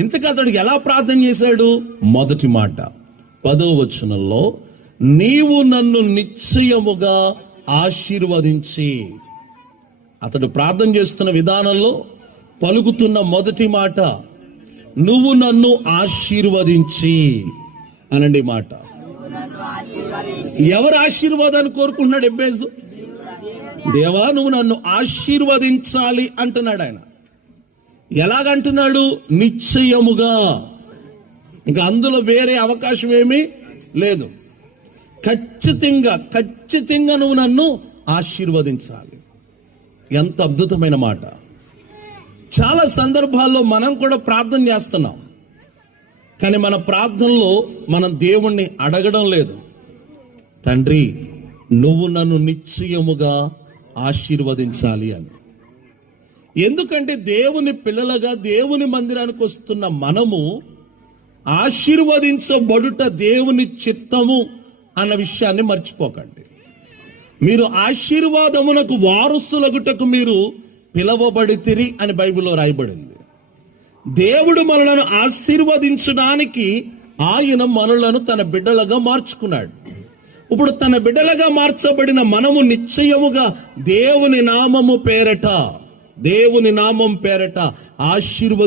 ఇంతకు అతడు ఎలా ప్రార్థన చేశాడు? మొదటి మాట 10వ వచనంలో, నీవు నన్ను నిశ్చయముగా ఆశీర్వదించి. అతడు ప్రార్థన చేస్తున్న విధానంలో పలుకుతున్న మొదటి మాట, నువ్వు నన్ను ఆశీర్వదించి అనండి మాట. ఎవరు ఆశీర్వాదాన్ని కోరుకుంటున్నాడు ఎబ్బేజు? దేవా, నువ్వు నన్ను ఆశీర్వదించాలి అంటున్నాడు ఆయన. ఎలాగంటున్నాడు? నిశ్చయముగా. ఇంకా అందులో వేరే అవకాశం ఏమీ లేదు. ఖచ్చితంగా నువ్వు నన్ను ఆశీర్వదించాలి. ఎంత అద్భుతమైన మాట. చాలా సందర్భాల్లో మనం కూడా ప్రార్థన చేస్తున్నాం, కానీ మన ప్రార్థనలో మనం దేవుణ్ణి అడగడం లేదు, తండ్రి నువ్వు నన్ను నిశ్చయముగా ఆశీర్వదించాలి అని. ఎందుకంటే దేవుని పిల్లలుగా దేవుని మందిరానికి వస్తున్న మనము ఆశీర్వదించబడుట దేవుని చిత్తము అన్న విషయాన్ని మర్చిపోకండి. మీరు ఆశీర్వాదమునకు వారసులగుటకు మీరు పిలవబడితిరి అని బైబిల్లో రాయబడింది. దేవుడు మనలను ఆశీర్వదించడానికి ఆయన మనలను తన బిడ్డలుగా మార్చుకున్నాడు. ఇప్పుడు తన బిడ్డలుగా మార్చబడిన మనము నిశ్చయముగా దేవుని నామం పేరట ఆశీర్వది